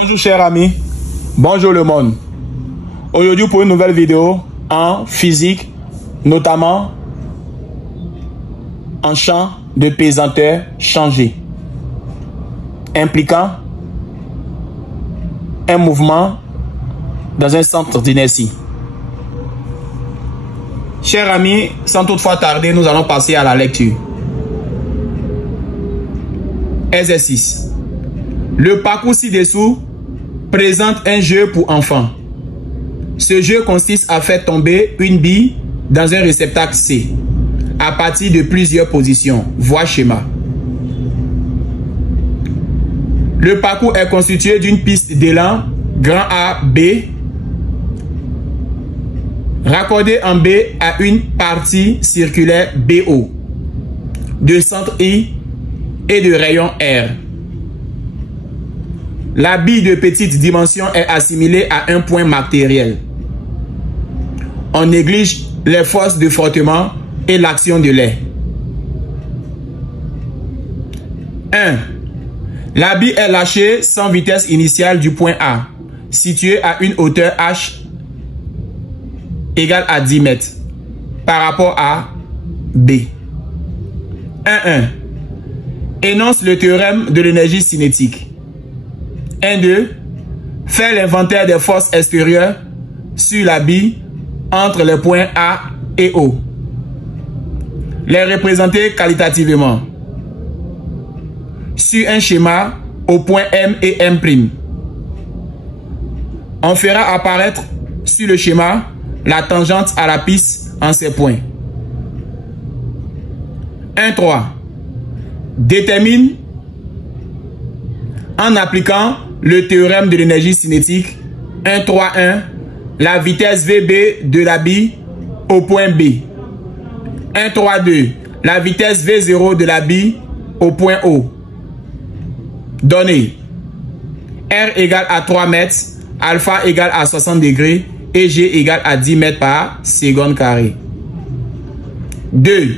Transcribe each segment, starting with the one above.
Bonjour chers amis, bonjour le monde. Aujourd'hui pour une nouvelle vidéo en physique, notamment en champ de pesanteur changé, impliquant un mouvement dans un centre d'inertie. Chers amis, sans toutefois tarder, nous allons passer à la lecture. Exercice. Le parcours ci-dessous présente un jeu pour enfants. Ce jeu consiste à faire tomber une bille dans un réceptacle C à partir de plusieurs positions. Vois schéma. Le parcours est constitué d'une piste d'élan grand A, B, raccordée en B à une partie circulaire BO, de centre I et de rayon R. La bille de petite dimension est assimilée à un point matériel. On néglige les forces de frottement et l'action de l'air. 1. La bille est lâchée sans vitesse initiale du point A, situé à une hauteur h égale à 10 mètres par rapport à B. 1.1. Énonce le théorème de l'énergie cinétique. 1.2. Fait l'inventaire des forces extérieures sur la bille entre les points A et O. Les représenter qualitativement. Sur un schéma au point M et M'. On fera apparaître sur le schéma la tangente à la piste en ces points. 1.3. Détermine en appliquant le théorème de l'énergie cinétique 1.3.1 la vitesse VB de la bille au point B. 1.3.2 la vitesse V0 de la bille au point O. Données. R égale à 3 mètres, alpha égale à 60 degrés et G égale à 10 mètres par seconde carré. 2.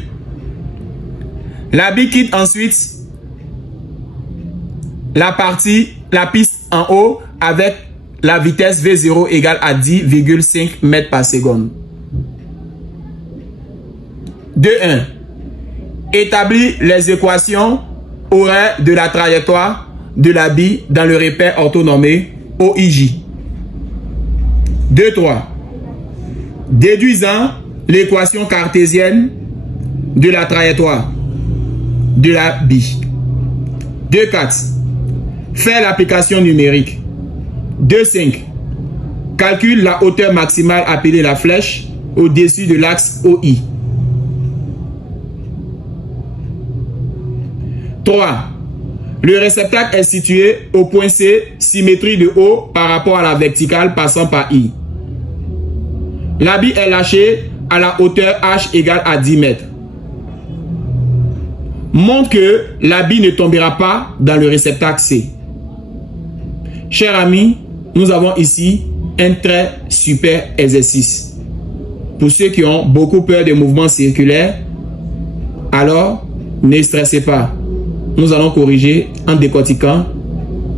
La bille quitte ensuite la piste en haut avec la vitesse V0 égale à 10,5 mètres par seconde. 2.1. Établit les équations horaires de la trajectoire de la bille dans le repère orthonormé OIJ. 2.3. Déduisant l'équation cartésienne de la trajectoire de la bille. 2.4. Fait l'application numérique. 2.5. Calcule la hauteur maximale appelée la flèche au-dessus de l'axe OI. 3. Le réceptacle est situé au point C, symétrie de haut par rapport à la verticale passant par I. La bille est lâchée à la hauteur H égale à 10 mètres. Montre que la bille ne tombera pas dans le réceptacle C. Chers amis, nous avons ici un très super exercice. Pour ceux qui ont beaucoup peur des mouvements circulaires, alors ne stressez pas. Nous allons corriger en décortiquant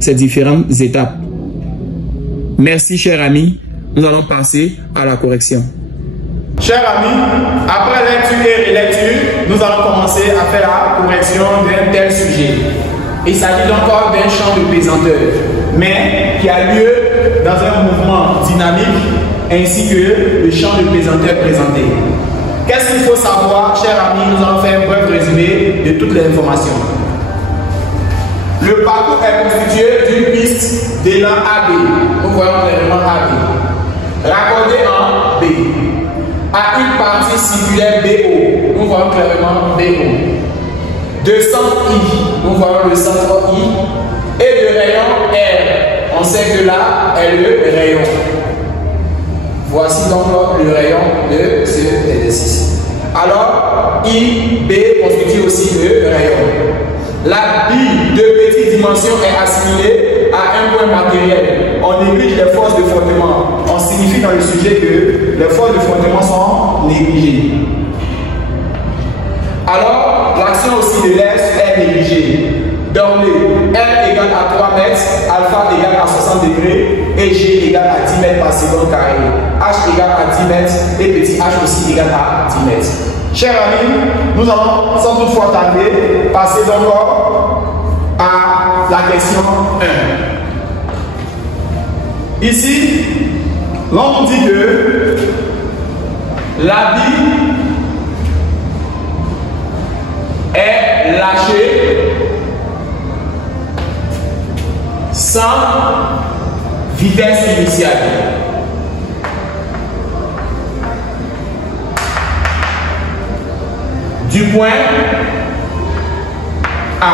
ces différentes étapes. Merci chers amis. Nous allons passer à la correction. Chers amis, après lecture et relecture, nous allons commencer à faire la correction d'un tel sujet. Il s'agit encore d'un champ de pesanteur, mais qui a lieu dans un mouvement dynamique ainsi que le champ de pesanteur présenté. Qu'est-ce qu'il faut savoir, chers amis? Nous allons faire un bref résumé de toutes les informations. Le parcours est constitué d'une piste d'élan AB. Nous voyons l'élément AB. Raccordé en B. À une partie circulaire BO. Nous voyons clairement BO. De centre I. Nous voyons le centre I. Et de rayon R. On sait que là est le rayon. Voici donc le rayon de ce exercice. Alors, IB constitue aussi le rayon. La bille de petite dimension est assimilée à un point matériel. On néglige les forces de frottement. On signifie dans le sujet que les forces de frottement sont négligées. Alors, l'action aussi de l'air est négligée. Donc, M égale à 3 mètres, alpha égale à 60 degrés et G égale à 10 mètres par seconde carré. H égale à 10 mètres et petit h aussi égale à 10 mètres. Chers amis, nous allons sans toutefois tarder passer d'abord à la question 1. Ici, l'on nous dit que l'habit est lâché sans vitesse initiale. Du point A.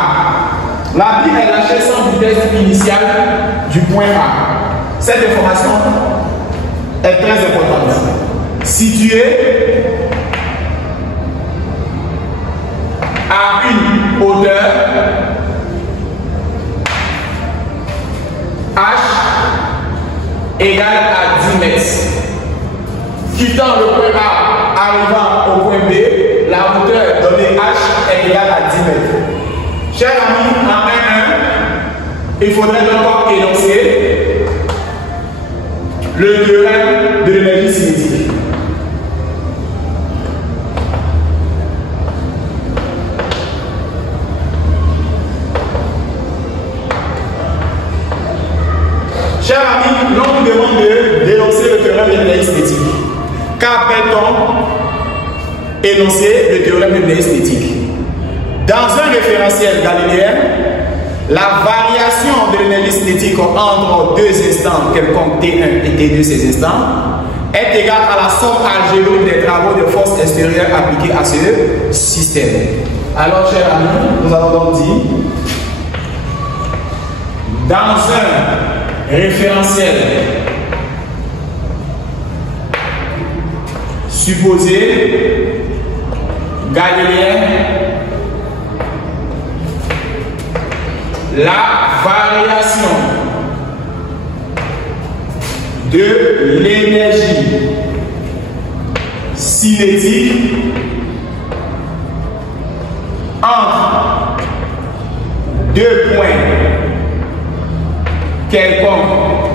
L'habit est lâché sans vitesse initiale du point A. Cette information est très importante. Situé à une hauteur H égale à 10 mètres. Quittant le point A, arrivant au point B, la hauteur donnée H est égale à 10 mètres. Chers amis, en 1-1, il faudrait donc énoncer le théorème de l'énergie cinétique. Chers amis, l'on nous demande d'énoncer le théorème de l'énergie cinétique. Qu'appelle-t-on énoncer le théorème de l'énergie cinétique? Dans un référentiel galiléen, la variation de l'énergie cinétique entre deux instants quelconques T1 et T2 ces instants est égale à la somme algébrique des travaux de force extérieure appliqués à ce système. Alors, chers amis, nous allons donc dire, dans un référentiel supposé galiléen, la variation de l'énergie cinétique entre deux points quelconques,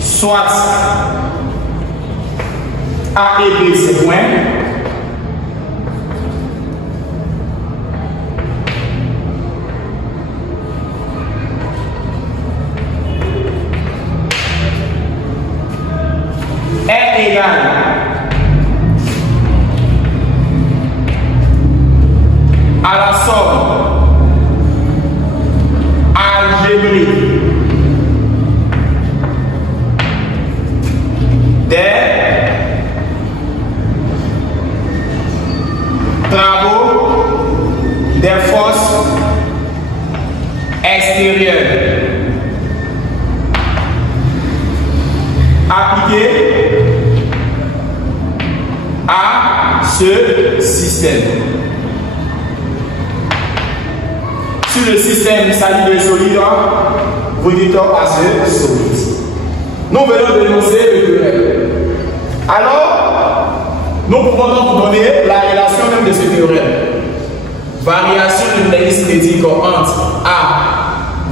soit A et B ces points, est égal à la somme algébrique des travaux des forces extérieures appliquées à ce système. Si le système s'agit de solide, vous dites à ce solide. Nous venons d'énoncer le théorème. Alors, nous pouvons donc donner la relation même de ce théorème. Variation de l'énergie cinétique entre A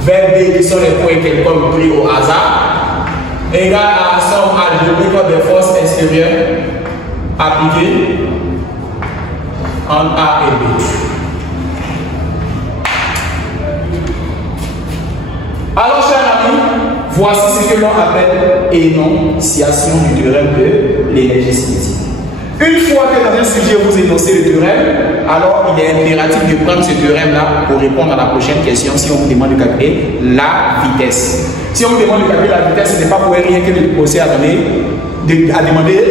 vers B, qui sont les points quelconques pris au hasard, égale à la somme algébrique des forces extérieures appliquées entre A et B. Alors, chers amis, voici ce que l'on appelle énonciation du théorème de l'énergie cinétique. Une fois que dans un sujet vous énoncez le théorème, alors il est impératif de prendre ce théorème-là pour répondre à la prochaine question si on vous demande de calculer la vitesse. Si on vous demande de calculer la vitesse, ce n'est pas pour rien que le procès a donné, d'énoncer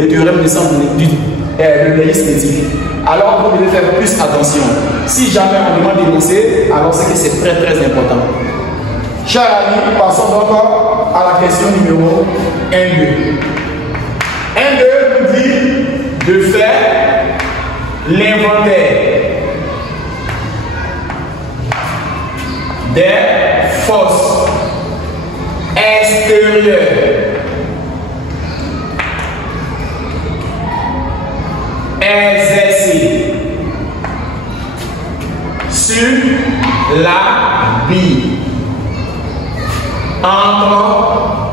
le théorème de l'énergie cinétique. Alors vous devez faire plus attention. Si jamais on demande d'énoncer, alors c'est que c'est très très important. Chers amis, passons donc à la question numéro 1-2. 1-2 nous dit de faire l'inventaire des forces extérieures exercées sur la bille entre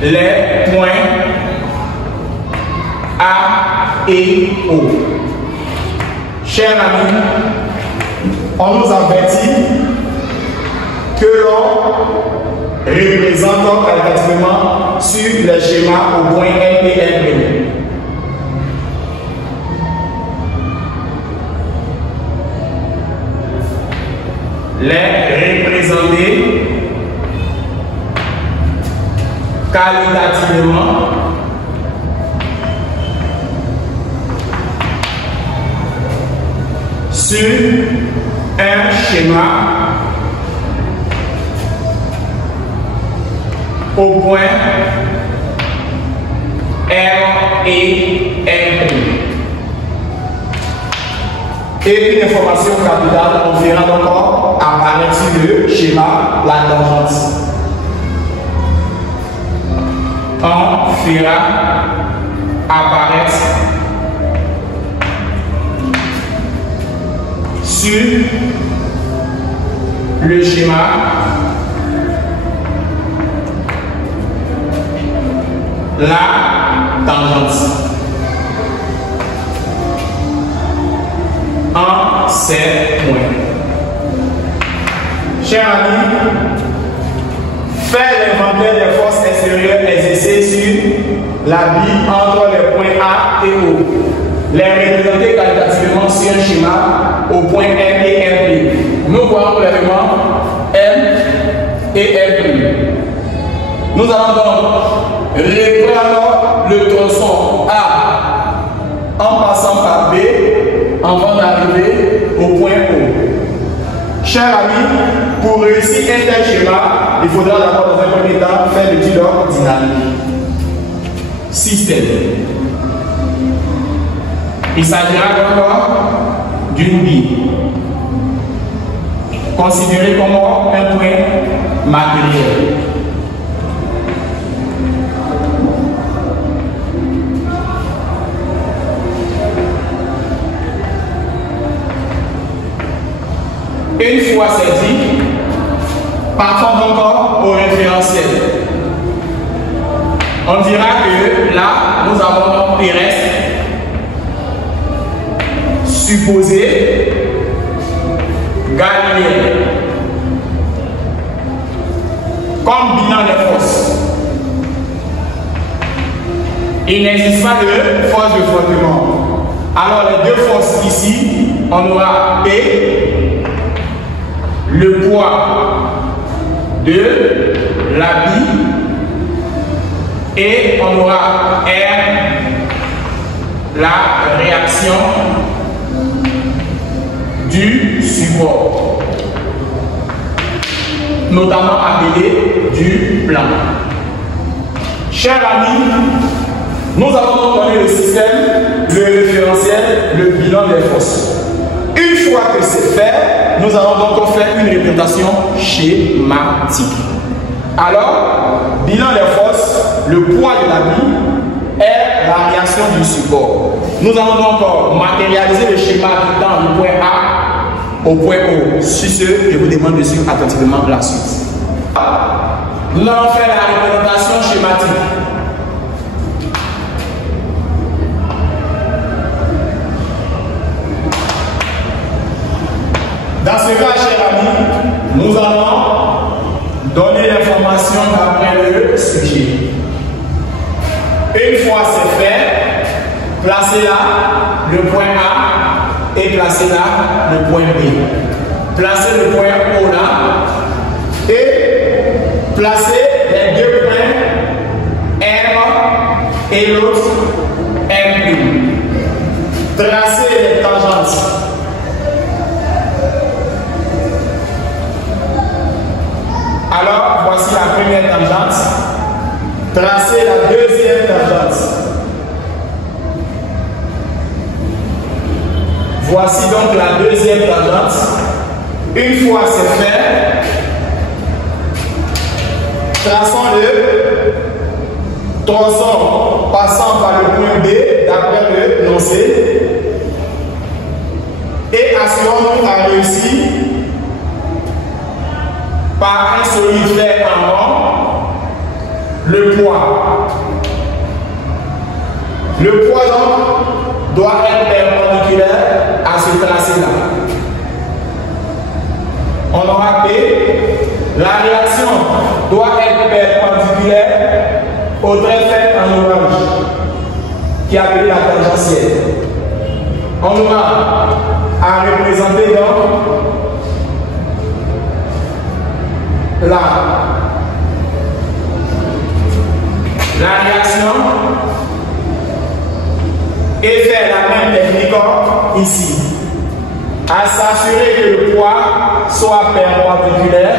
les points A et O. Chers amis, on nous avertit que l'on représente qualitativement sur les schémas au point N et N'. Les représenter qualitativement sur un schéma au point R et R'. Et une information capitale, on verra donc apparaître sur le schéma la tangente. On fera apparaître sur le schéma la tangente en ces points. Chers amis, faire l'inventaire des forces extérieures exercées sur la bille entre les points A et O. Les représenter qualitativement sur un schéma au point M et M'. Nous voyons clairement M et M'. Nous allons donc reprendre le tronçon A en passant par B avant d'arriver au point O. Chers amis, pour réussir un tel schéma, il faudra d'abord dans un premier temps faire l'étude dynamique. Système. Il s'agira donc d'une bille considérée comme un point matériel. Une fois c'est dit, partons donc au référentiel. On dira que là, nous avons terrestre supposé galiléen. Comme bilan des forces, il n'existe pas de force de frottement. Alors les deux forces ici, on aura P, le poids de la bille, et on aura R, la réaction du support, notamment appelé du plan. Chers amis, nous avons donné le système, le référentiel, le bilan des forces. Une fois que c'est fait, nous allons donc faire une représentation schématique. Alors, bilan des forces, le poids de la bille est la réaction du support. Nous allons donc matérialiser le schéma dans le point A au point O. Sur ce, je vous demande de suivre attentivement la suite. Nous allons faire la représentation schématique. Dans ce cas, chers amis, nous allons donner l'information d'après le sujet. Une fois c'est fait, placez là le point A et placez là le point B. Placez le point O là et placez les deux points R et l'autre M'. Tracez les tangentes. Alors, voici la première tangente. Tracez la deuxième tangente. Voici donc la deuxième tangente. Une fois c'est fait, traçons le tronçon passant par le point B d'après le lancé. Et assurons-nous à réussir par un solide fait en rond le poids. Le poids donc doit être perpendiculaire à ce tracé-là. On aura P. La réaction doit être perpendiculaire au trait fait en orange, qui est appelé la tangentielle. On aura à représenter donc la réaction et faire la même technique ici. À s'assurer que le poids soit perpendiculaire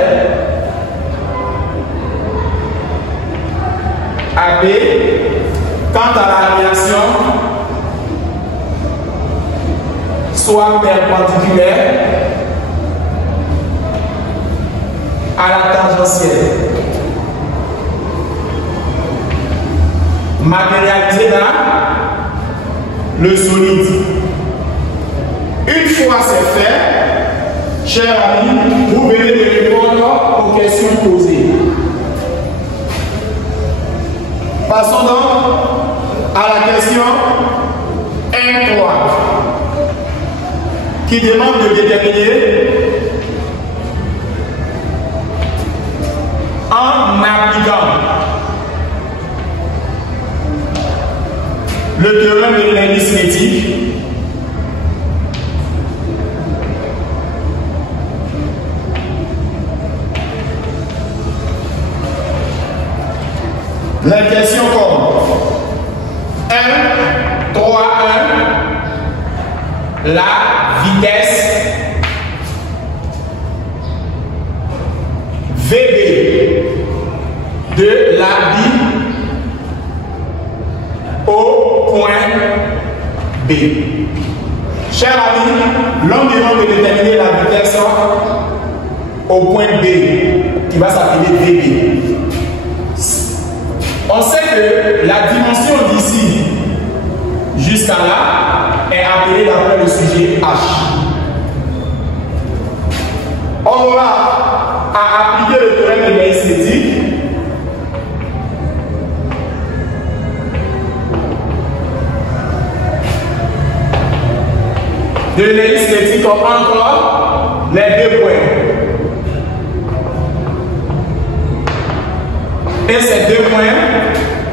à B. Quant à la réaction, soit perpendiculaire à la tangentielle. Matérialiser là le solide. Une fois c'est fait, chers amis, vous venez de répondre aux questions posées. Passons donc à la question 1-3 qui demande de déterminer en appliquant le théorème de l'énergie cinétique la question comme 1, 3, 1, la vitesse VB de la bille au point B. Chers amis, l'on demande de déterminer la vitesse au point B qui va s'appeler VB. On sait que la dimension d'ici jusqu'à là est appelée d'après le sujet H. On aura à appliquer le théorème de l'énergie cinétique de l'énergie cinétique entre les deux points. Et ces deux points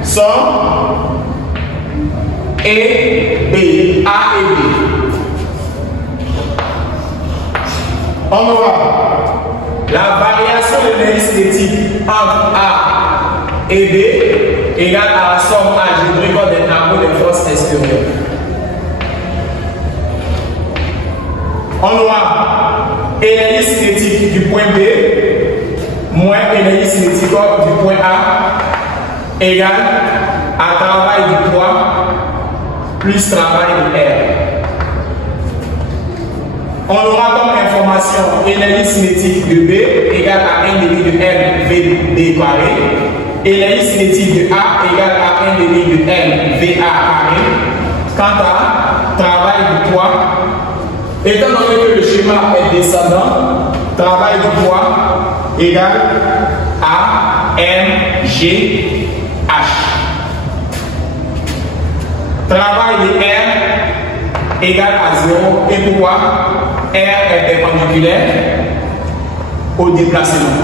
sont A et B. On aura la variation de l'énergie cinétique entre A et B égale à la somme algébrique des travaux des forces extérieures. On aura énergie cinétique du point B moins énergie cinétique du point A égale à travail du poids plus travail de R. On aura comme information énergie cinétique de B égale à 1 demi de M VB carré, énergie cinétique de A égale à 1 demi de M VA carré. Quant à travail du poids, étant donné que le schéma est descendant, travail du poids égale à MGH. Travail de R égale à 0. Et pourquoi? R est perpendiculaire au déplacement.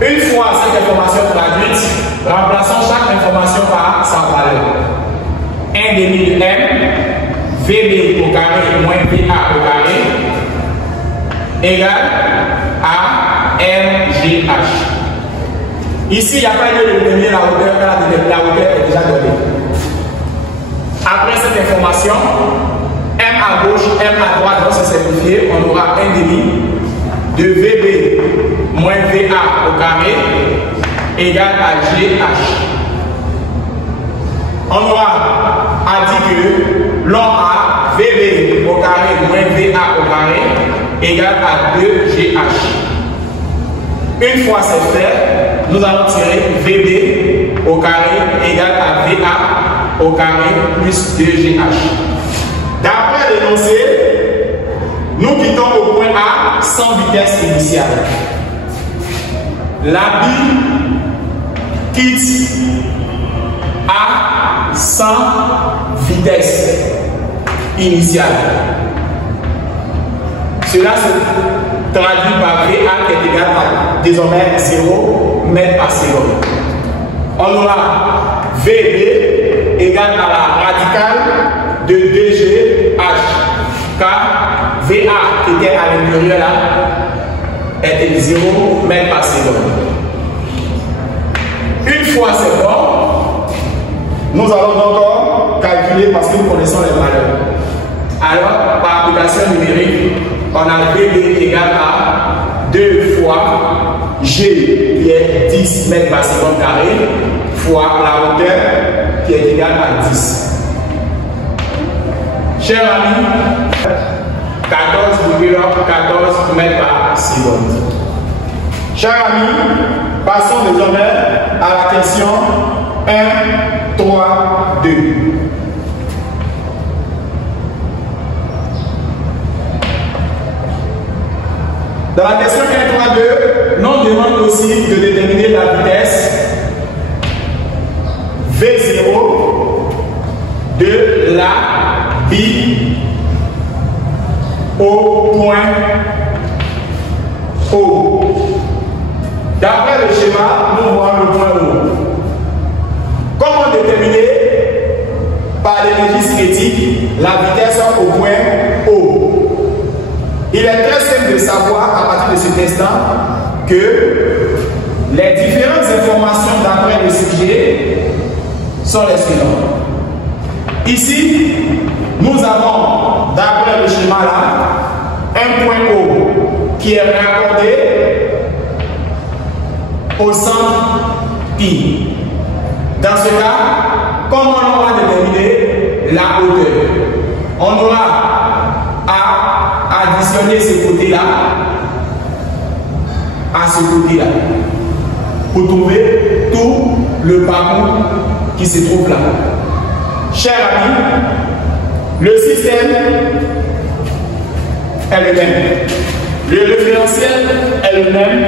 Une fois cette information traduite, remplaçons chaque information par sa valeur. 1 demi de M VB au carré moins VA au carré égale à MGH. Ici, il n'y a pas lieu de déterminer la hauteur, la hauteur est déjà donnée. Après cette information, M à gauche, M à droite vont se simplifier. On aura 1 demi de VB moins VA au carré égale à GH. On aura à dire que l'on a VB au carré moins VA au carré égale à 2GH. Une fois c'est fait, nous allons tirer VB au carré égale à VA au carré plus 2GH. D'après l'énoncé, nous quittons au point A sans vitesse initiale. La bille quitte A sans vitesse initiale. Cela se traduit par VA qui est égal à désormais 0 mètres par seconde. On aura VB égale à la radicale de 2GH, car VA qui était à l'intérieur là était 0 mètres par seconde. Une fois c'est bon, nous allons encore calculer parce que nous connaissons les valeurs. Alors, par application numérique, on a VB égale à 2 fois G qui est 10 mètres par seconde carré fois la hauteur qui est égale à 10. Chers amis, 14,14 mètres par seconde. Chers amis, passons désormais à la question 1, 3, 2. Dans la question 1, 3, 2, nous demande aussi de déterminer la vitesse V0 de la bille au point O. D'après le schéma, nous voyons le point O. Comment déterminer par l'énergie cinétique la vitesse au point O? Il est très simple de savoir à partir de cet instant que les différentes informations d'après le sujet sont les suivantes. Ici, nous avons, d'après le schéma là, un point O qui est raccordé au centre I. Dans ce cas, comment on va déterminer la hauteur? On aura à additionner ce côté-là à ce côté-là pour trouver tout le parcours qui se trouve là. Chers amis, le système est le même. Le référentiel est le même.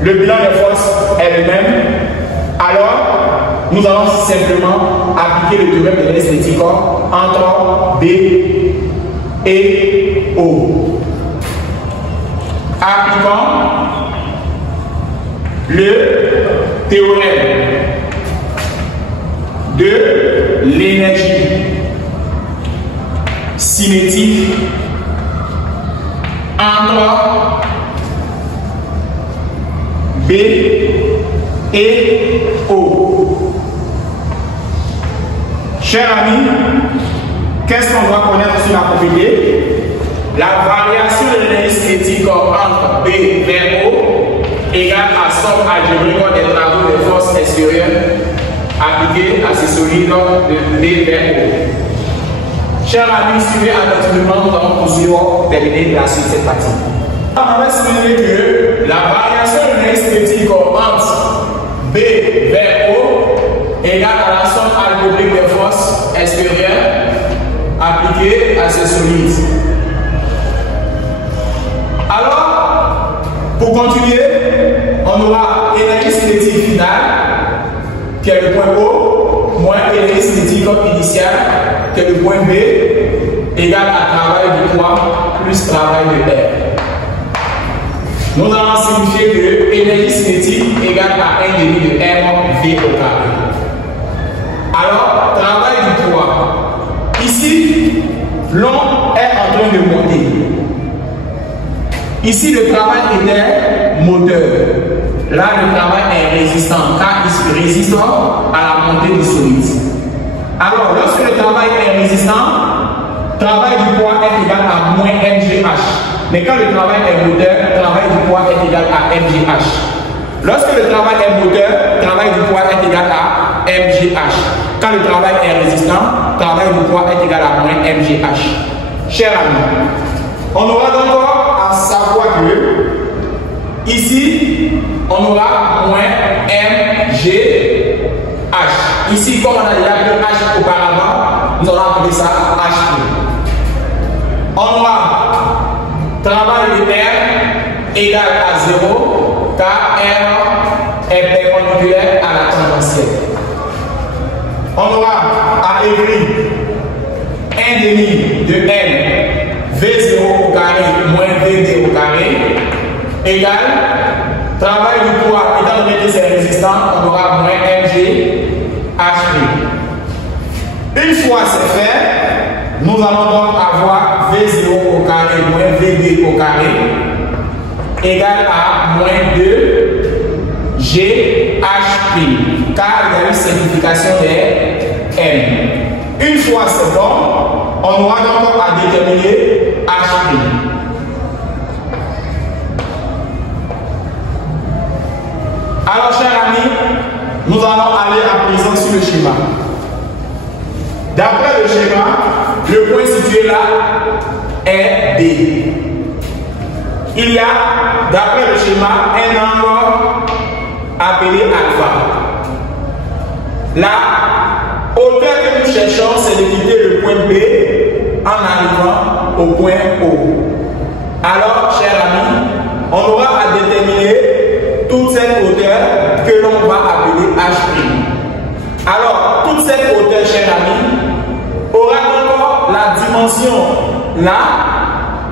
Le bilan de force est le même. Alors, nous allons simplement appliquer le théorème de l'esthéticor entre B et O. Appliquons le théorème de l'énergie cinétique entre B et O. Chers amis, qu'est-ce qu'on doit connaître sur la propriété? La variation de l'énergie cinétique entre B vers O égale à somme algébrique des travaux de force extérieure appliqués à ces solides de B vers O. Chers amis, suivez attentivement, nous allons poursuivre terminer la suite de cette partie. On va souligner que la variation de l'énergie cinétique entre B vers O égale à la somme algébrique des forces extérieures appliquées à ces solides. Alors, pour continuer, on aura énergie cinétique finale, qui est le point O, moins énergie cinétique initiale, qui est le point B, égale à travail du poids plus travail de R. Nous allons signifier que énergie cinétique égale à 1,5 de mV au carré. Alors, travail du poids. Ici, l'on est en train de monter. Ici, le travail était moteur. Là, le travail est résistant, car il se résiste à la montée du solide. Alors, lorsque le travail est résistant, travail du poids est égal à moins mgh. Mais quand le travail est moteur, travail du poids est égal à mgh. Lorsque le travail est moteur, travail du poids est égal à mgh. Quand le travail est résistant, travail du poids est égal à moins mgh. Chers amis, on aura donc à savoir que ici, on aura moins mgh. Ici, comme on a déjà appelé H auparavant, nous allons appeler ça H'. En noir, travail de R égale à 0, car R est perpendiculaire à la tangentielle. On aura à écrire 1 demi de N V0 au carré moins VD au carré égale travail du poids étant donné que c'est résistant, on aura moins MG HP. Une fois c'est fait, nous allons donc avoir V0 au carré moins VD au carré égale à moins 2 GHP, car il y a une simplification des M. Une fois c'est bon, on aura donc à déterminer HP. Alors, chers amis, nous allons aller à présent sur le schéma. D'après le schéma, le point situé là est D. Il y a, d'après le schéma, un angle appelé alpha. La hauteur que nous cherchons, c'est de quitter le point B en arrivant au point O. Alors, chers amis, on aura à déterminer toute cette hauteur que l'on va appeler H'. Alors, toute cette hauteur, chers amis, aura encore la dimension là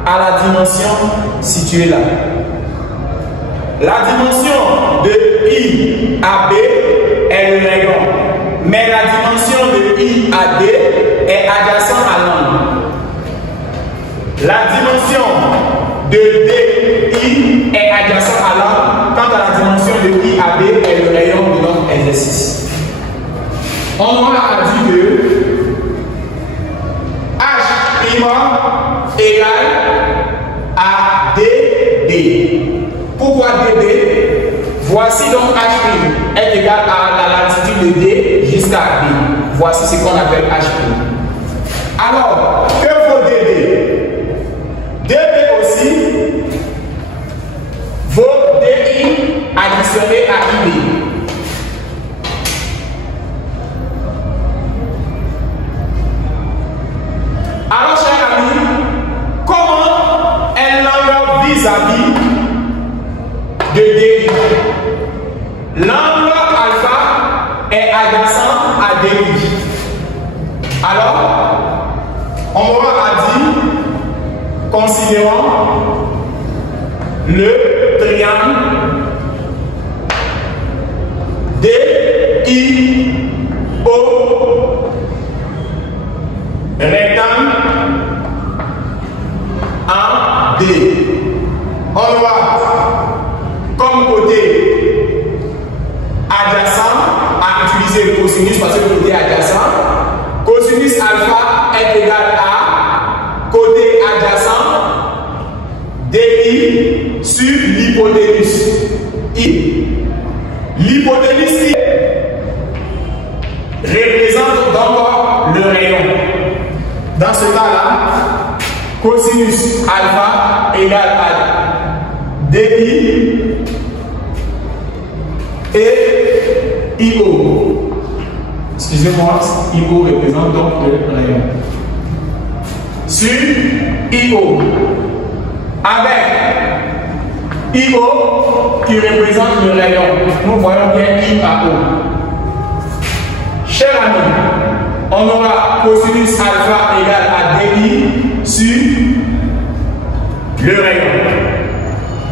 à la dimension située là. La dimension de I à B est le rayon, mais la dimension de I à D est adjacente à l'angle. La dimension de DI est adjacente à l'angle, quant à la dimension de I à B est le rayon de notre exercice. On aura à dire que H' égale à DD. Pourquoi DD? Voici donc H' est égal à la latitude de D jusqu'à B. Voici ce qu'on appelle H'. Alors, que vaut DD? DD aussi vaut DI additionné à IB. Alors, chers amis, comment un angle vis-à-vis de DI? L'angle alpha est adjacent à DI. Alors, on aura à dire, considérons le triangle DIO rectangle en D. On aura comme côté adjacent à utiliser le cosinus parce que le côté adjacent, cosinus alpha est égal à côté adjacent DI sur l'hypoténuse I. L'hypoténuse I représente donc le rayon. Dans ce cas-là, cosinus alpha égale à DI et IO. Excusez-moi, IO représente donc le rayon. Sur IO, avec IO qui représente le rayon, nous voyons bien I à O. Chers amis, on aura cosinus alpha égale à DI sur le rayon.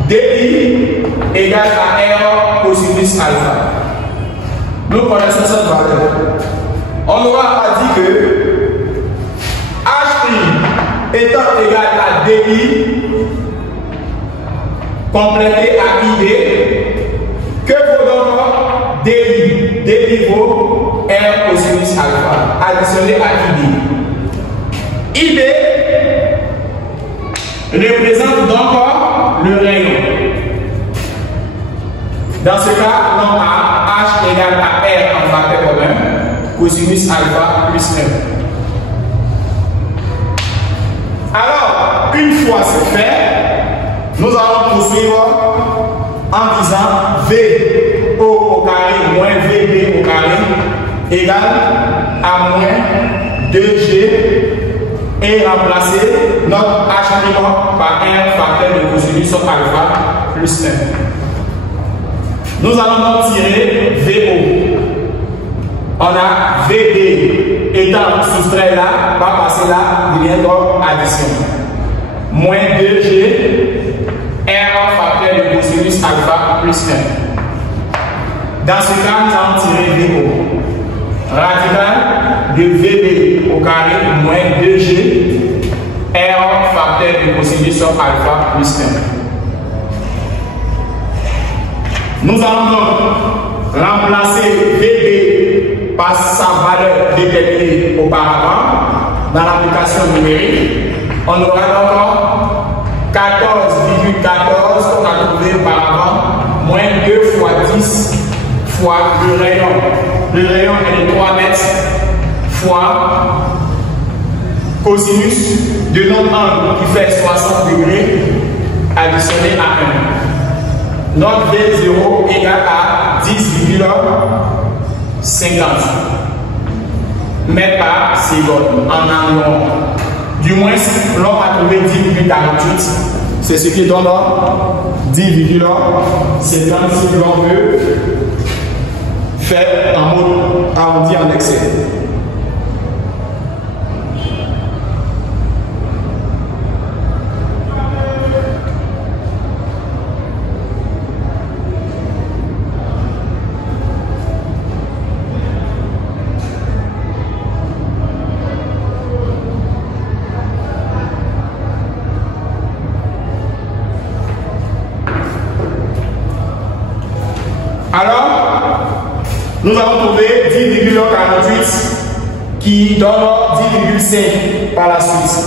DI égale à R cosinus alpha. Nous connaissons cette valeur. On aura à dire que H' étant égal à DI complété à ID, que vaut donc DI? DI vaut R cosinus alpha additionné à ID. ID représente donc le rayon. Dans ce cas, on a H égale à R en facteur commun, cosinus alpha plus 1. Alors, une fois c'est fait, nous allons poursuivre en disant V O au carré moins VB au carré égale à moins 2G et remplacer notre H' par un facteur de cosinus sur alpha plus 1. Nous allons donc tirer VO. On a VB étant soustrait là, va passer là, il y a donc addition. Moins 2G, R facteur de cosinus alpha plus 1. Dans ce cas, nous allons tirer VO. Radical de VB au carré moins 2G, R facteur de cosinus sur alpha plus 1. Nous allons donc remplacer VB par sa valeur déterminée auparavant dans l'application numérique. On aura donc 14,14 qu'on a trouvé auparavant, moins 2 fois 10 fois le rayon. Le rayon est de 3 mètres fois cosinus de notre angle qui fait 60 degrés additionné à 1. Notre V0 égale à 10,50 mètres par seconde en environ. Du moins, l'on a trouvé 10,48. C'est ce qui donne 10,50 si l'on veut faire en mode arrondi en excès. Alors, nous avons trouvé 10,48 qui donne 10,5 par la suite.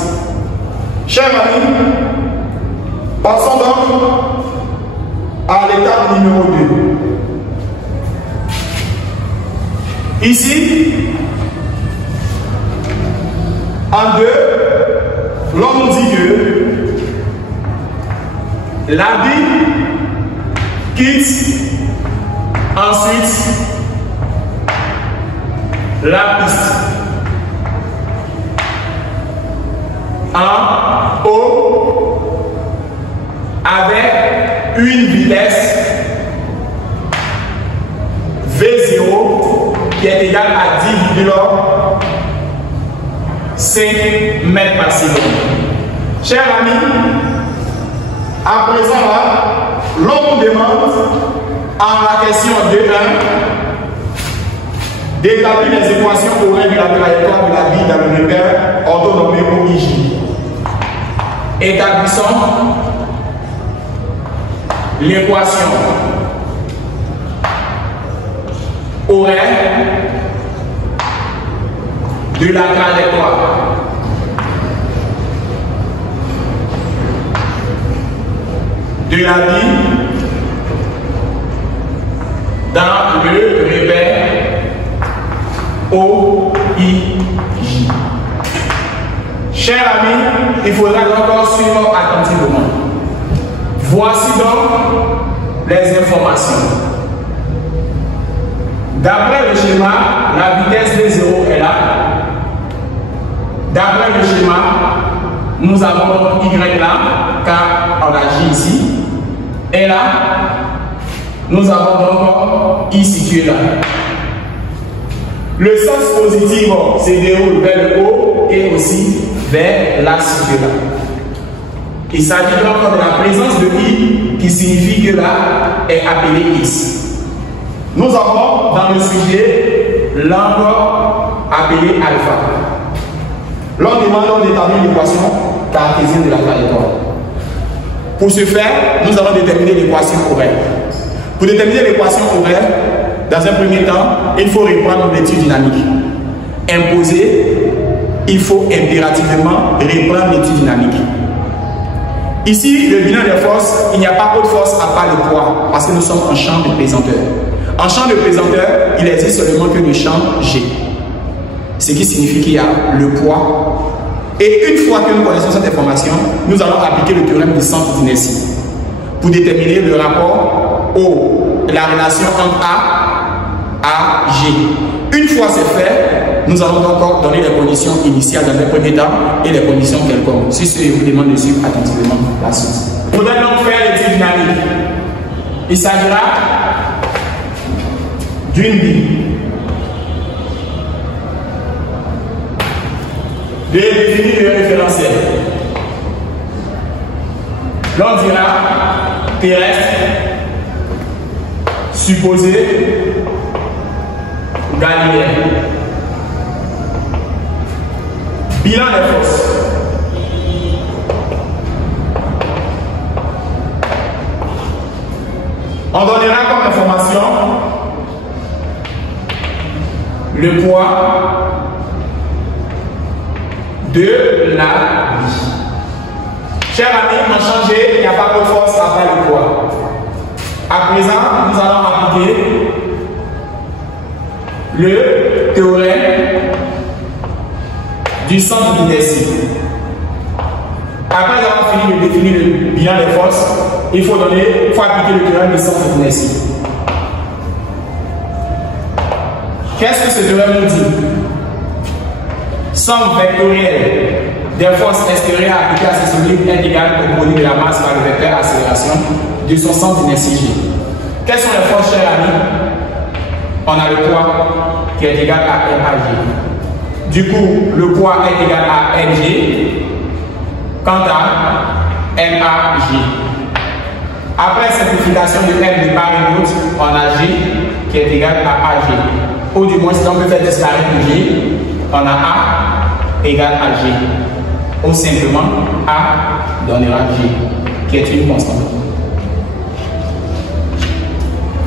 Chers amis, passons donc à l'étape numéro 2. Ici, en 2, l'on nous dit que l'habit quitte ensuite la piste en haut avec une vitesse V0 qui est égale à 10,5 mètres par seconde. Chers amis, à présent là, l'on nous demande en la question 2.1 d'établir les équations horaires de la trajectoire de la bille dans le repère orthonormé OIJ. Établissons l'équation horaire de la trajectoire de la bille dans le repère OIJ. Chers amis, il faudra encore suivre attentivement. Voici donc les informations. D'après le schéma, la vitesse V0 est là. D'après le schéma, nous avons Y là, car on agit ici. Et là, nous avons donc I situé là. Le sens positif se déroule vers le haut et aussi vers l'axe situé là. Il s'agit donc de la présence de I qui signifie que là est appelé X. Nous avons dans le sujet l'angle appelé alpha. L'on demande d'établir l'équation cartésienne de la trajectoire. Pour ce faire, nous allons déterminer l'équation horaire. Pour déterminer l'équation horaire, dans un premier temps, il faut reprendre l'étude dynamique. Imposer, il faut impérativement reprendre l'étude dynamique. Ici, le bilan des forces, il n'y a pas autre force à part le poids, parce que nous sommes en champ de pesanteur. En champ de pesanteur, il existe seulement que le champ G. Ce qui signifie qu'il y a le poids. Et une fois que nous connaissons cette information, nous allons appliquer le théorème du centre d'inertie pour déterminer le rapport la relation entre A à G. Une fois c'est fait, nous allons encore donner les conditions initiales dans les premiers temps et les conditions quelconques. Si ceux vous demandent de suivre attentivement la suite. Il faudra donc faire les types dynamiques. Il s'agira d'une bille. De définir le référentiel. L'on dira terrestre, supposé, galiléen. Bilan des forces. On donnera comme information le poids de la vie. Chers amis, on a changé, il n'y a pas de force à part le poids. À présent, nous allons appliquer le théorème du centre d'inertie. Après avoir fini de définir le bilan des forces, il faut appliquer le théorème du centre d'inertie. Qu'est-ce que ce théorème nous dit? Somme vectorielle des forces extérieures appliquées à ce cylindre est égale au produit de la masse par le vecteur accélération de son centre d'inertie G. Quelles sont les forces, chers amis? On a le poids qui est égal à MAG. Du coup, le poids est égal à MG quant à MAG. Après simplification de M de part et d'autre, on a G qui est égal à AG. Ou du moins, si on peut faire disparaître G, on a A égale à G. Ou simplement A donnera G, qui est une constante.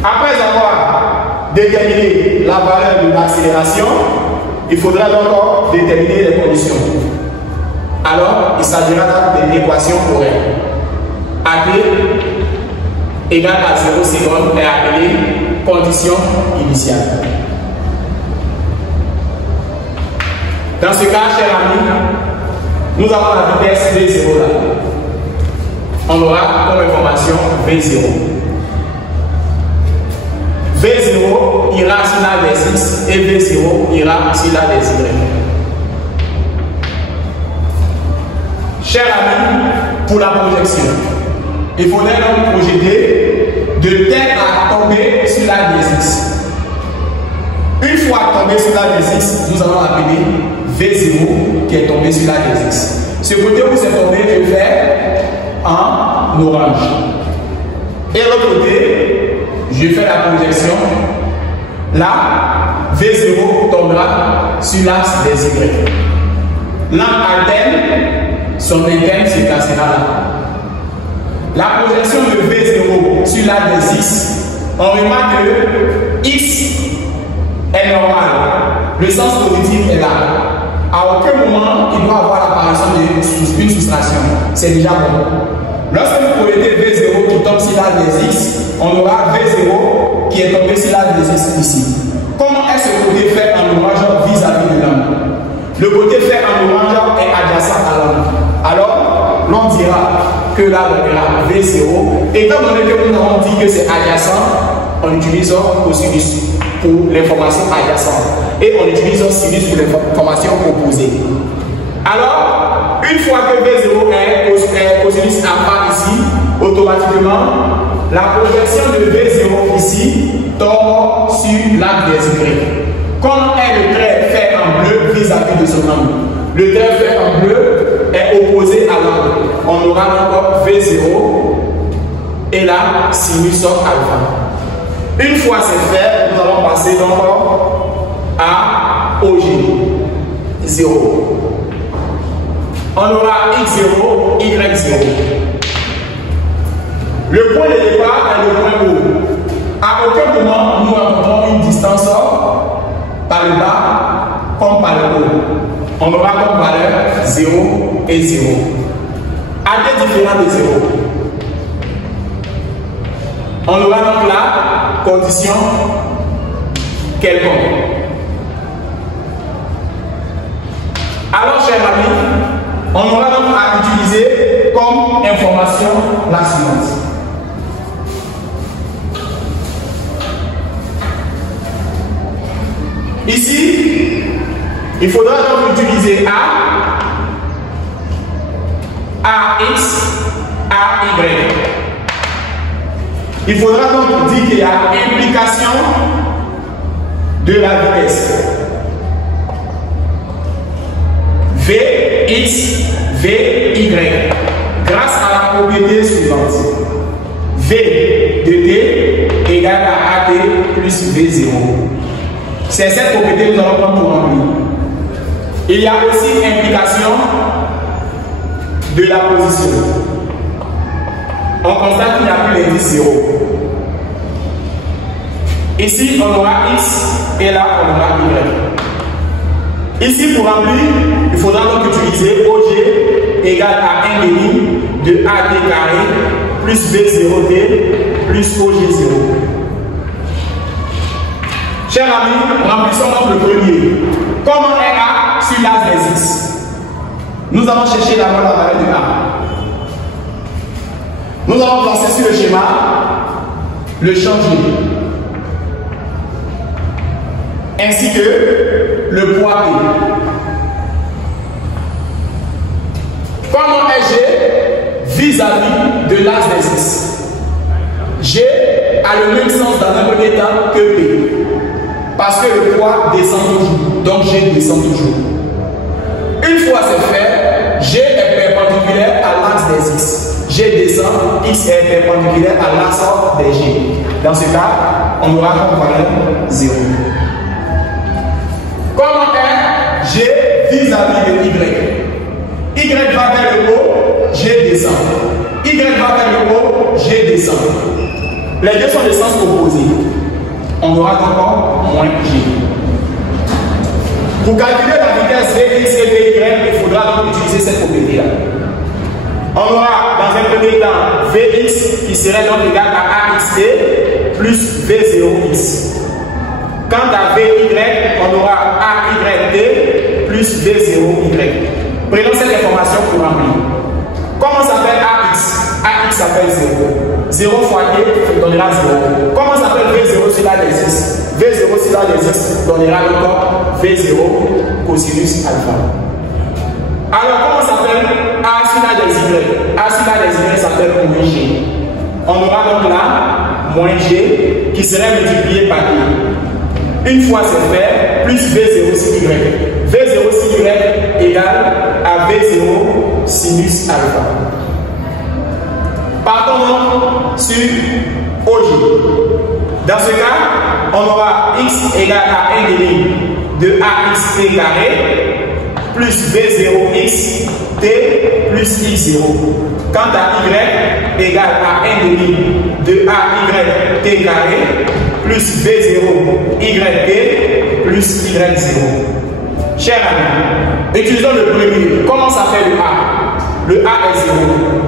Après avoir déterminé la valeur de l'accélération, il faudra donc déterminer les conditions. Alors, il s'agira d'une équation horaire. AD égale à 0 secondes est appelée condition initiale. Dans ce cas, chers amis, nous avons la vitesse V0 là. On aura comme information V0. V0 ira sur la des X et V0 ira sur la des Y. Chers amis, pour la projection, il faudrait donc projeter de telle à tomber sur la des X. Une fois tombé sur la des X, nous allons appeler V0 qui est tombé sur la des X. Ce côté où c'est tombé, je vais faire en orange. Et l'autre côté, je fais la projection. Là, V0 tombera sur l'axe des Y. L'angle alterne, son interne se placera là. La projection de V0 sur l'axe des X, on remarque que X est normal. Le sens positif est là. À aucun moment, il doit avoir l'apparition d'une soustraction. C'est déjà bon. Lorsque vous projetez V0 qui tombe sur l'axe des X, on aura V0 qui est tombé sur l'axe des X ici. Comment est-ce que le côté fait en orange vis-à-vis de l'angle? Le côté fait en orange est adjacent à l'angle. Alors, l'on dira que là, on verra V0. Étant donné que nous avons dit que c'est adjacent, on utilise cosinus pour l'information adjacente et on utilise sinus pour l'information opposée. Alors, une fois que V0 est cosinus alpha ici, automatiquement, la projection de V0 ici tombe sur l'axe des Y. Comme est le trait fait en bleu vis-à-vis de son angle, le trait fait en bleu est opposé à l'angle. On aura encore V0 et là, sinus alpha. Une fois c'est fait, nous allons passer donc à OG 0. On aura X0, Y0. Le point de départ est le point haut. À aucun moment, nous avons une distance par le bas comme par le haut. On aura comme valeur 0 et 0. À des différents de 0. On aura donc la condition quelconque. Alors, chers amis, on aura donc à utiliser comme information la suivante. Ici, il faudra donc utiliser AX, AY. Il faudra donc dire qu'il y a implication de la vitesse. Vx, Vy. Grâce à la propriété suivante. V de t égale à AT plus V0. C'est cette propriété que nous allons prendre pour remplir. Il y a aussi implication de la position. On constate qu'il n'y a plus l'indice 0. Ici, on aura X et là, on aura Y. Ici, pour remplir, il faudra donc utiliser OG égale à 1 demi de AT carré plus V0T plus OG0. Chers amis, remplissons donc le premier. Comment est A sur l'axe des X? Nous allons chercher d'abord la valeur de A. Nous allons placer sur le schéma le champ G, ainsi que le poids P. Comment est G vis-à-vis de l'axe des X? G a le même sens dans un premier temps que P, parce que le poids descend toujours, donc G descend toujours. Une fois c'est fait, G est perpendiculaire à l'axe des X. G descend, X est perpendiculaire à l'axe des G. Dans ce cas, on aura comme valeur 0. Comment est G vis-à-vis de Y? Y va vers le haut, G descend. Y va vers le haut, G descend. Les deux sont de sens opposés. On aura encore moins G. Pour calculer la vitesse Vx et Vy, il faudra donc utiliser cette propriété-là. On aura dans un premier temps Vx qui serait donc égal à AXT plus V0x. Quant à Vy, on aura AYT plus V0y. Prenons cette information pour remplir. Comment s'appelle AX? AX s'appelle 0. 0 fois T donnera 0. Comment s'appelle V0 sur la des X? V0 sur la des X donnera encore V0 cosinus alpha. Alors, comment s'appelle A sur la des Y? A sur la des Y s'appelle moins G. On aura donc là moins G qui serait multiplié par T. Une fois c'est fait, plus V0 sur Y. V0 sur Y égale à V0 sinus alpha. Partons sur OG. Dans ce cas, on aura X égale à 1 demi de AXT carré plus V0x T plus X0. Quant à Y égale à 1 demi de AYT carré plus V0 YT plus Y0. Chers amis, utilisons le premier. Comment s'appelle le A? Le A est 0.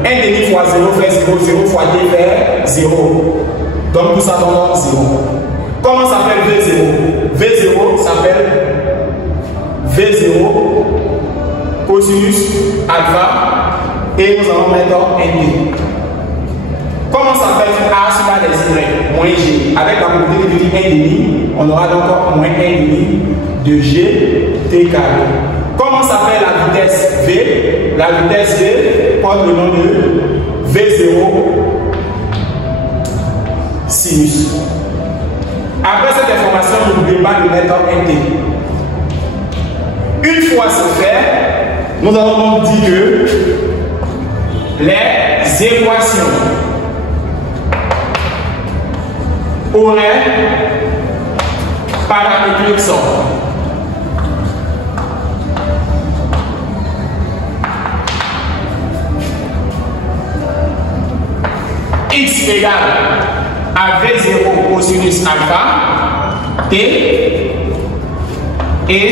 1 demi fois 0 fait 0. 0 fois T fait 0. Donc nous savons donc 0. Comment s'appelle V0? V0 s'appelle V0 cosinus alpha et nous allons mettre un T. Comment s'appelle A sur la des Y? Moins G. Avec la propriété de 1 demi, on aura donc moins 1 demi de G T carré. Comment s'appelle la vitesse V? La vitesse V porte le nom de V0 sinus. Après cette information, n'oubliez pas de mettre un T. Une fois c'est fait, nous allons donc dire que les équations auraient paramétriques sont X égale à V0 cosinus alpha T et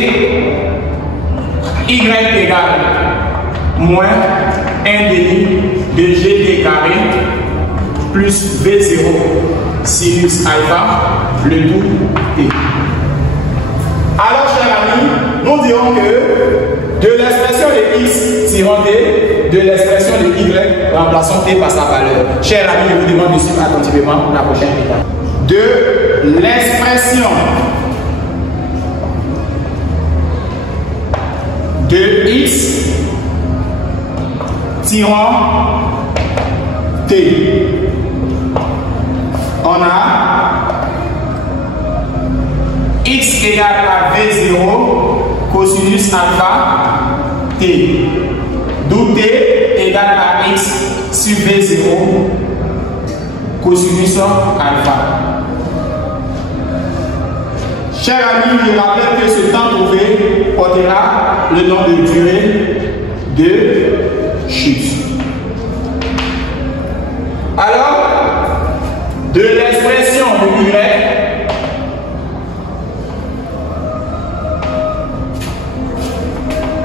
Y égale moins 1 demi de GT carré plus V0 sinus alpha le tout T. Alors, chers amis, nous dirons que de l'expression de X tirons T, de l'expression de Y remplaçons T par sa valeur. Chers amis, je vous demande de suivre attentivement la prochaine étape. De l'expression 2x tirant t. On a x égale à V0 cosinus alpha t. D'où t égale à x sur V0 cosinus alpha. Chers amis, je rappelle que ce temps trouvé portera le nom de durée de chute. Alors, de l'expression de Y,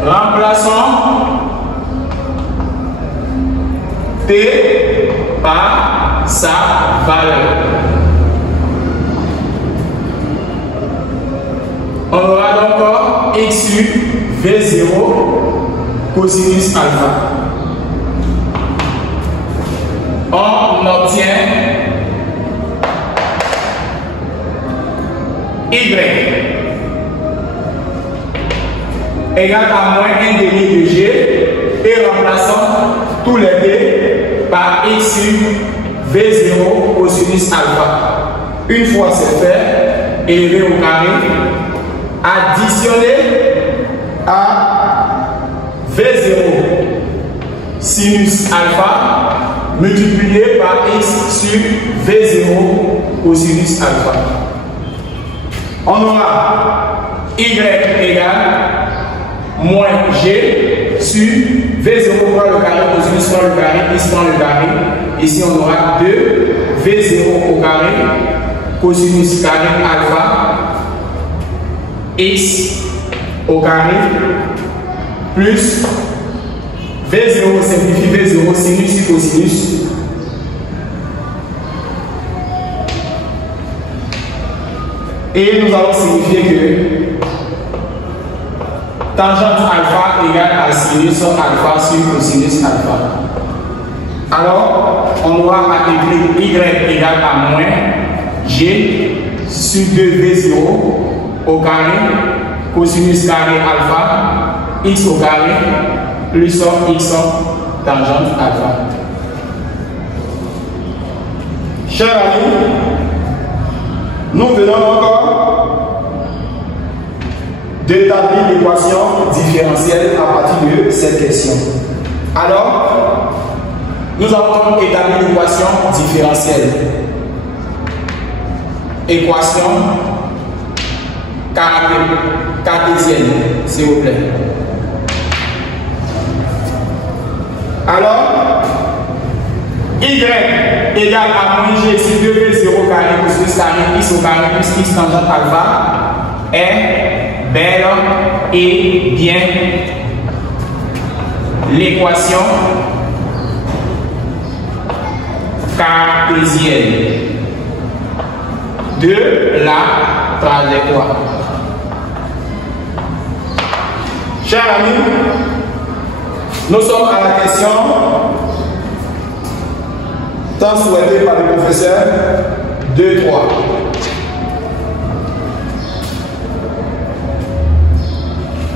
remplaçons T par sa valeur. On aura donc x sur V0 cosinus alpha. On obtient y égale à moins 1 demi de g et remplaçons tous les b par x sur V0 cosinus alpha. Une fois c'est fait, élevé au carré, additionner à V0 sinus alpha multiplié par x sur V0 cosinus alpha. On aura y égale moins g sur V0 prend le carré, cosinus prend le carré, x prend le carré. Ici on aura 2 V0 au carré, cosinus carré alpha, x au carré, plus V0 simplifie V0 sinus sur cosinus. Et nous allons signifier que tangente alpha égale à sinus alpha sur cosinus alpha. Alors, on aura à écrire y égale à moins g sur 2v0 au carré, cosinus carré alpha, x au carré, plus x tangente alpha. Chers amis, nous venons encore d'établir l'équation différentielle à partir de cette question. Alors, nous allons donc établir l'équation différentielle. Équation cartésienne, s'il vous plaît. Alors, y égale à moins g sur 2v0 carré cosinus carré x au carré plus x tangente alpha est belle et bien l'équation cartésienne de la trajectoire. Chers amis, nous sommes à la question tant souhaitée par le professeur 2-3.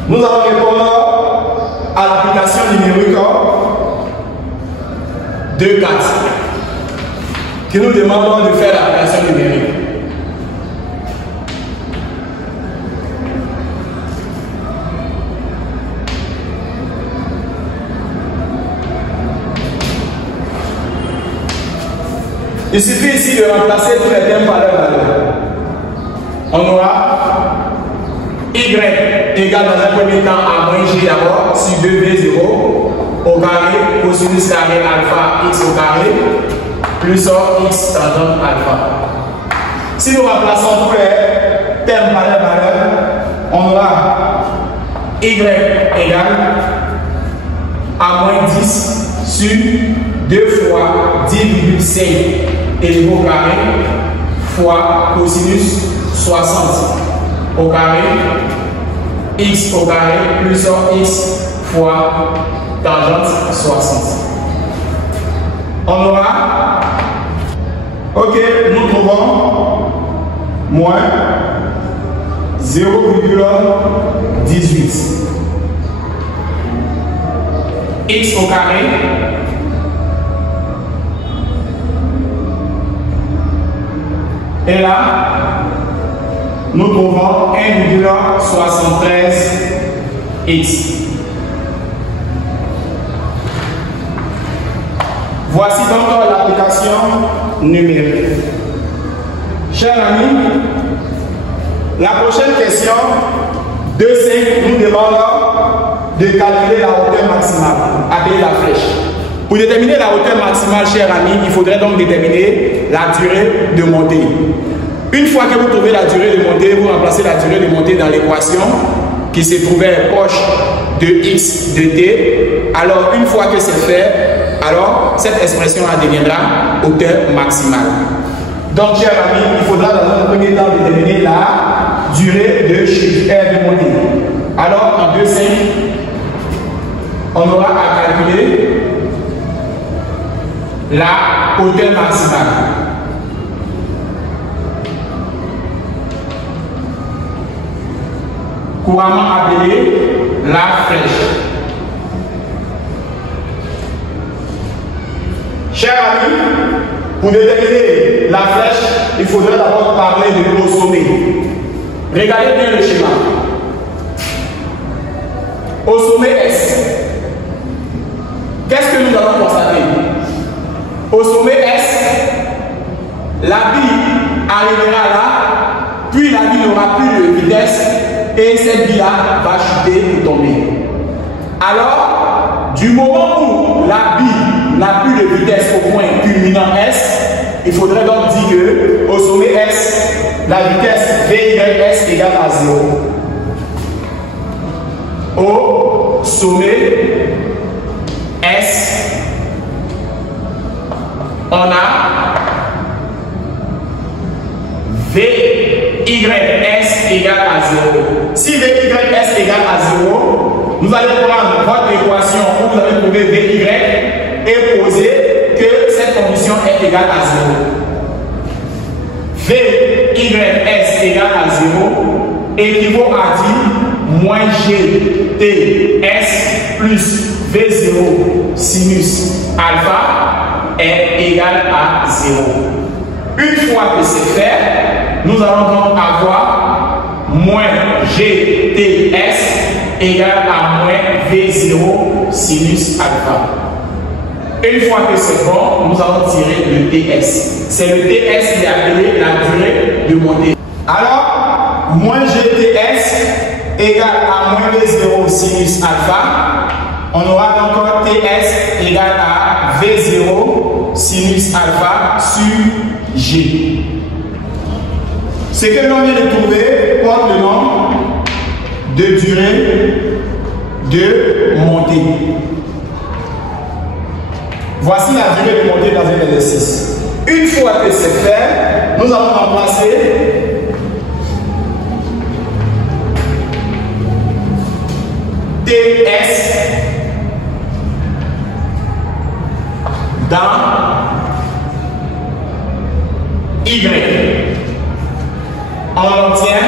Nous allons répondre à l'application numérique 2-4 qui nous demande de faire l'application numérique. Il suffit ici de remplacer tous les termes par leur valeur. On aura y égale dans un premier temps à moins g d'abord sur 2v0 au carré cosinus carré alpha x au carré plus x tangente alpha. Si nous remplaçons tous les termes par leur valeur, on aura y égale à moins 10 sur 2 fois 10,5 élevé au carré fois cosinus 60 au carré x au carré plus x fois tangente 60. On aura, ok, nous trouvons moins 0,18. x au carré et là, nous trouvons 1,73x. Voici donc l'application numérique. Chers amis, la prochaine question, 2,5, nous demandons de calculer la hauteur maximale, appelée la flèche. Pour déterminer la hauteur maximale, chers amis, il faudrait donc déterminer la durée de montée. Une fois que vous trouvez la durée de montée, vous remplacez la durée de montée dans l'équation qui se trouvait proche de x de t. Alors, une fois que c'est fait, alors cette expression deviendra hauteur maximale. Donc, chers amis, il faudra dans un premier temps déterminer la durée de chiffre R de montée. Alors, en 2,5, on aura à calculer la hauteur maximale. Couramment appelée la flèche. Chers amis, pour déterminer la flèche, il faudrait d'abord parler de nos sommets. Regardez bien le schéma. Au sommet S, qu'est-ce que nous allons constater? Au sommet S, la bille arrivera là, puis la bille n'aura plus de vitesse et cette bille-là va chuter et tomber. Alors, du moment où la bille n'a plus de vitesse au point culminant S, il faudrait donc dire que au sommet S, la vitesse VYS égale à 0. Au sommet S, on a VYS égale à 0. Si VYS égale à 0, nous allons prendre votre équation où vous avez trouvé VY et poser que cette condition est égale à 0. VYS égale à 0 équivaut à dire moins GTS plus V0 sinus alpha est égal à 0. Une fois que c'est fait, nous allons donc avoir moins GTS égale à moins V0 sinus alpha. Une fois que c'est bon, nous allons tirer le TS. C'est le TS qui est appelé la durée de montée. Alors, moins GTS égale à moins V0 sinus alpha. On aura donc TS égale à V0 sinus alpha sur G. Ce que l'on vient de trouver porte le nom de durée de montée. Voici la durée de montée dans un exercice. Une fois que c'est fait, nous allons remplacer TS dans Y. On obtient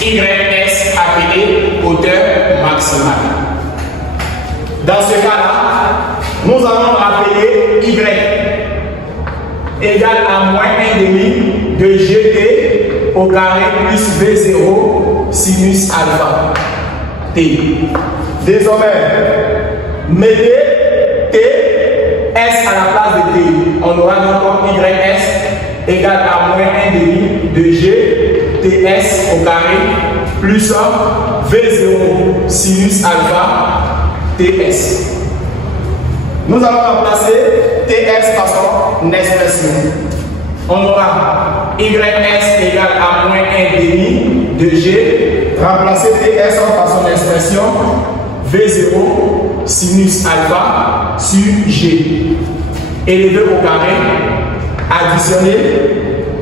YS appelé hauteur maximale. Dans ce cas-là, nous allons appeler Y égale à moins 1,5 de GT au carré plus V0 sinus alpha T. Désormais, mettez TS à la place de T. On aura donc YS égale à moins 1,5 de GTS au carré plus V0 sinus alpha TS. Nous allons remplacer TS par son expression. On aura YS égale à moins 1,5 de G. Remplacer TS par son expression V0 sinus alpha sur G. Élevé au carré, additionné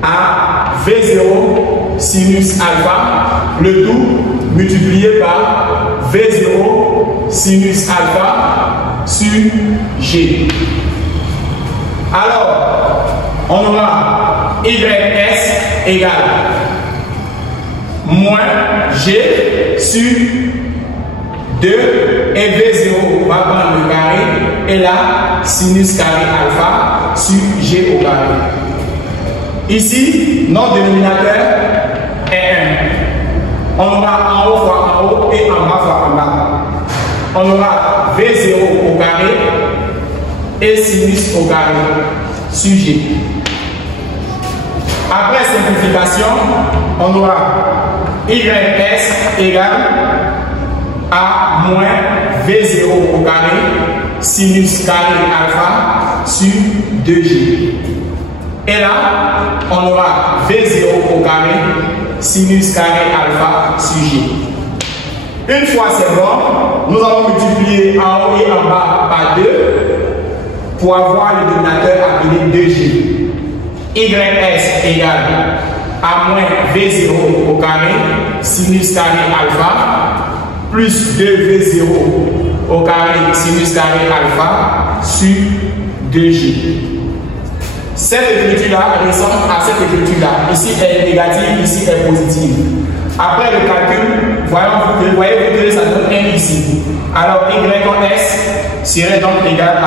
à V0 sinus alpha, le tout multiplié par V0 sinus alpha sur G. Alors, on aura YS égale moins G sur 2 et V0 va prendre le carré et là, sinus carré alpha sur G au carré. Ici, notre dénominateur est 1. On aura en haut fois en haut et en bas fois en bas. On aura V0 au carré et sinus au carré sur G. Après simplification, on aura YS égale à moins V0 au carré sinus carré alpha sur 2G. Et là, on aura V0 au carré sinus carré alpha sur G. Une fois c'est bon, nous allons multiplier en haut et en bas par 2 pour avoir le dénominateur appelé 2G. YS égale à moins V0 au carré sinus carré alpha plus 2V0 au carré sinus carré alpha sur 2G. Cette écriture-là ressemble à cette écriture-là. Ici elle est négative, ici elle est positive. Après le calcul, vous voyez que ça donne 1 ici. Alors YS serait donc égal à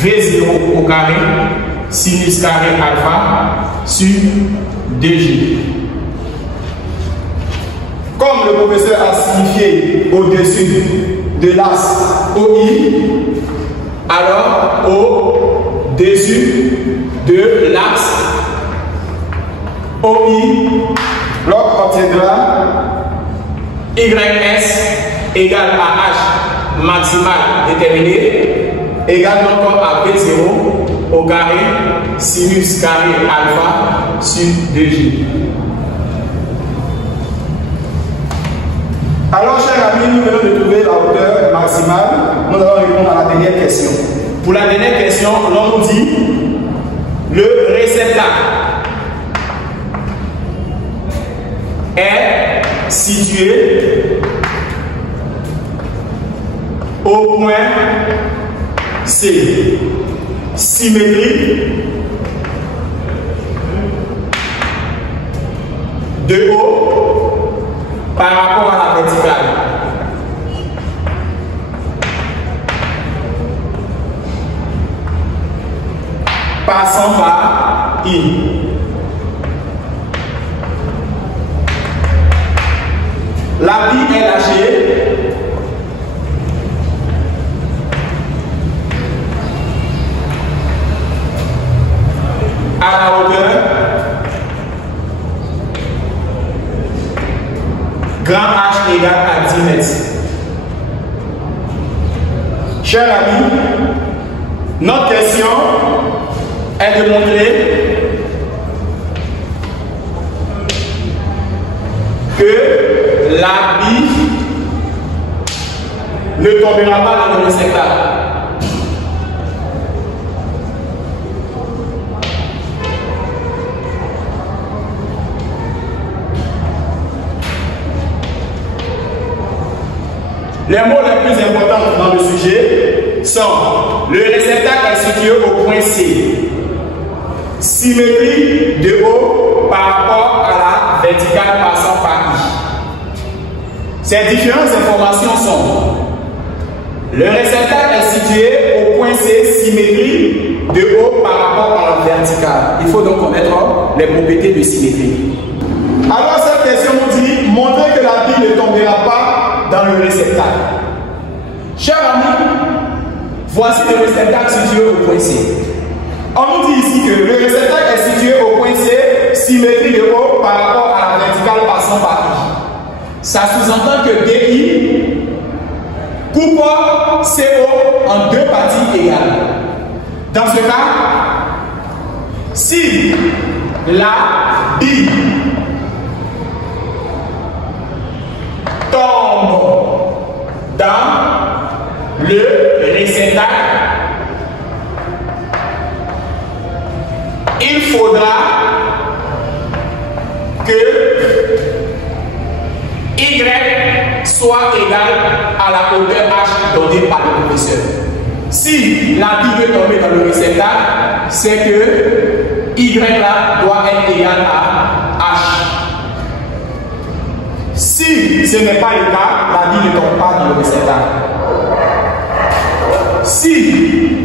V0 au carré sinus carré alpha sur 2G. Comme le professeur a signifié au-dessus de l'axe OI, alors au-dessus de l'axe OI, l'on obtiendra YS égale à H maximal déterminé égale donc à V0 au carré sinus carré alpha sur 2G. Alors, chers amis, nous venons de trouver la hauteur maximale. Nous allons répondre à la dernière question. Pour la dernière question, l'on nous dit le réceptacle est situé au point C. Symétrie de haut par rapport à la verticale. Passant par I. La bille est lâchée à la hauteur grand H égale à 10 mètres. Chers amis, notre question est de montrer que la bille ne tombera pas dans le réceptacle. Les mots les plus importants dans le sujet sont le réceptacle est situé au point C. Symétrie de haut par rapport à la verticale passant par I. Ces différentes informations sont le réceptacle est situé au point C, symétrie de haut par rapport à la verticale. Il faut donc connaître les propriétés de symétrie. Alors cette question nous dit montrer que la bille ne tombera pas dans le réceptacle. Chers amis, voici le réceptacle situé au point C. On nous dit ici que le réceptacle est situé au point C, symétrie de haut par rapport à la verticale passant par I. Ça sous-entend que DI coupe CO en deux parties égales. Dans ce cas, si la bille tombe dans le réceptacle, il faudra que Y soit égal à la hauteur H donnée par le professeur. Si la bille veut tomber dans le réceptacle, c'est que Y là doit être égal à H. Si ce n'est pas le cas, la bille ne tombe pas dans le réceptacle. Si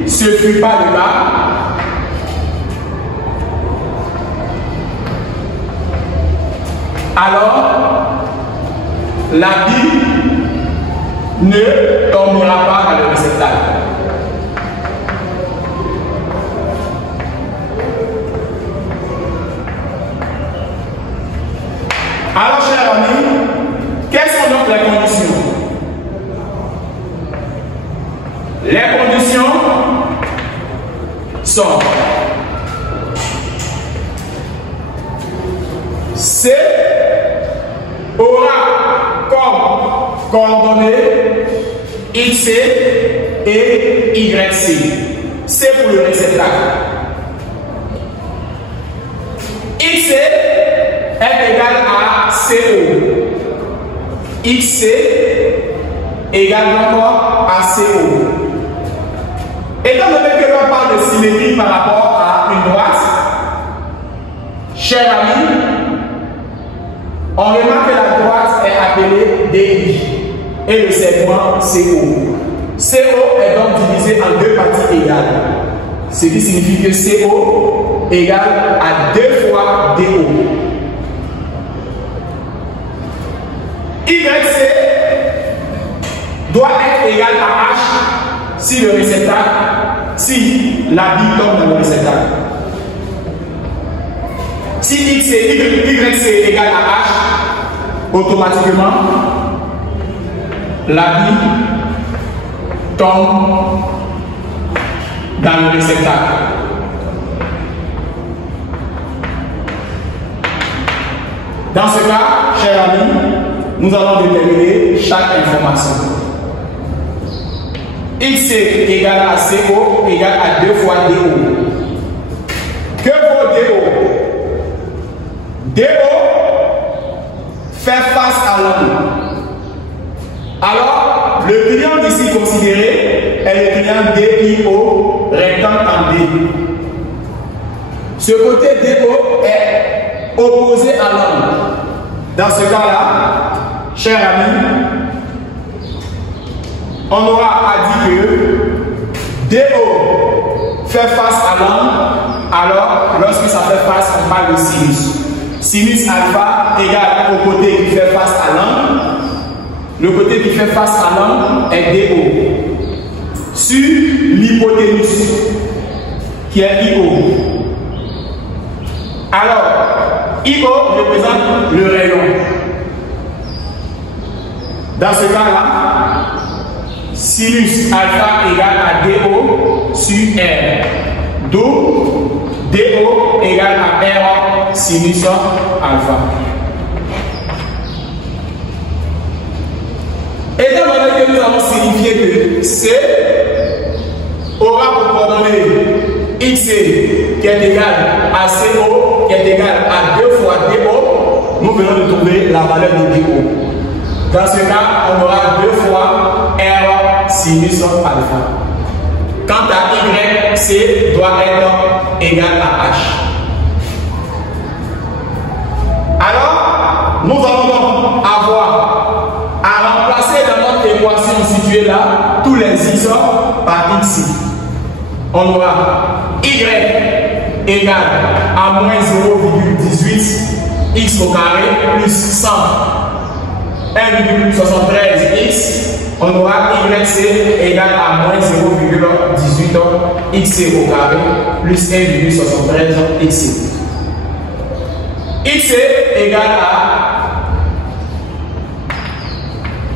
ce ne fut pas le cas, alors la bille ne tombera pas dans le réceptacle. Alors, chers amis, quelles sont donc les conditions? Les conditions sont C aura comme coordonnées XC et YC. C pour le réceptacle. XC est égal à CO. XC égale encore à CO. Étant donné que l'on parle de symétrie par rapport à une droite, chers amis, on remarque que la droite est appelée DI et le segment CO. CO est donc divisé en deux parties égales, ce qui signifie que CO égale à 2 fois DO. YC doit être égal à H si le réceptacle, si la bille tombe dans le réceptacle. Si YC est égal à H, automatiquement, la bille tombe dans le réceptacle. Dans ce cas, chers amis, nous allons déterminer chaque information. XC égale à CO égale à 2 fois DO. Que vaut DO? DO fait face à l'angle. Alors, le triangle ici considéré est le triangle DIO rectangle en D. Ce côté DO est opposé à l'angle. Dans ce cas-là, chers amis, on aura à dire que DO fait face à l'angle. Alors, lorsque ça fait face, on parle de sinus. Sinus alpha égale au côté qui fait face à l'angle. Le côté qui fait face à l'angle est DO. Sur l'hypoténuse, qui est IO. Alors, IO représente le rayon. Dans ce cas-là, sinus alpha égale à DO sur R. D'où DO égale à R sinus alpha. Étant donné que nous avons signifié que C aura pour coordonnée XC qui est égal à CO qui est égal à 2 fois DO, nous venons de trouver la valeur de DO. Dans ce cas, on aura 2 fois R sinus alpha. Quant à Y, C doit être égal à H. Alors, nous allons donc avoir à remplacer dans notre équation située là tous les X par X. On aura Y égale à moins 0,18 X au carré plus 100 1,73x, on aura YC égale à moins 0,18 XC au carré plus 1,73 XC. XC égale à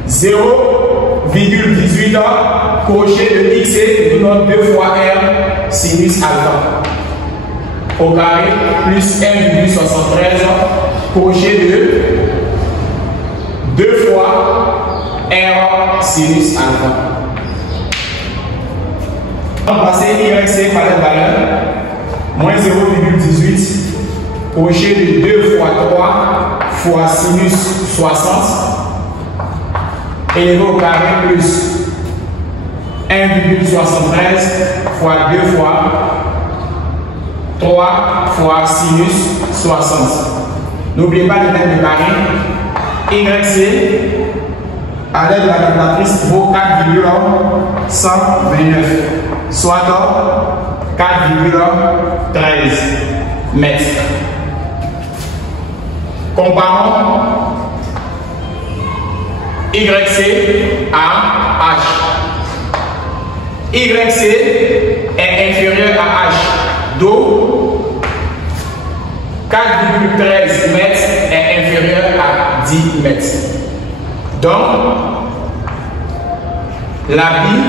0,18 crochet de XC, nous donnons 2 fois R sinus alpha au carré plus 1,73 crochet de 2 fois R sinus alpha. On va passer YC par la valeur moins 0,18 crochet de 2 fois 3 fois sinus 60 élevé au carré plus 1,73 fois 2 fois 3 fois sinus 60. N'oubliez pas de mettre le carré YC à l'aide de la calculatrice vaut 4,129, soit 4,13 mètres. Comparons YC à H. YC est inférieur à H, donc 4,13 mètres est inférieur à 10 mètres. Donc, l'habit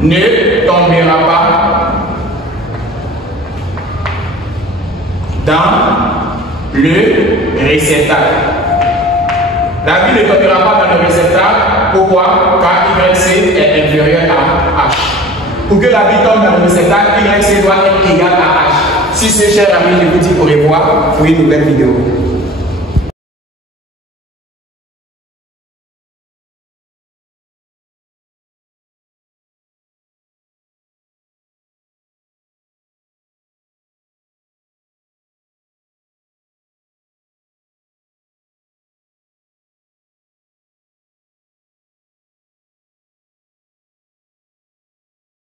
ne tombera pas dans le réceptacle. L'habit ne tombera pas dans le réceptacle. Pourquoi? Car YC est inférieur à H. Pour que l'habit tombe dans le réceptacle, YC doit être égal à H. Sur ce, cher ami, je vous dis au revoir pour une nouvelle vidéo.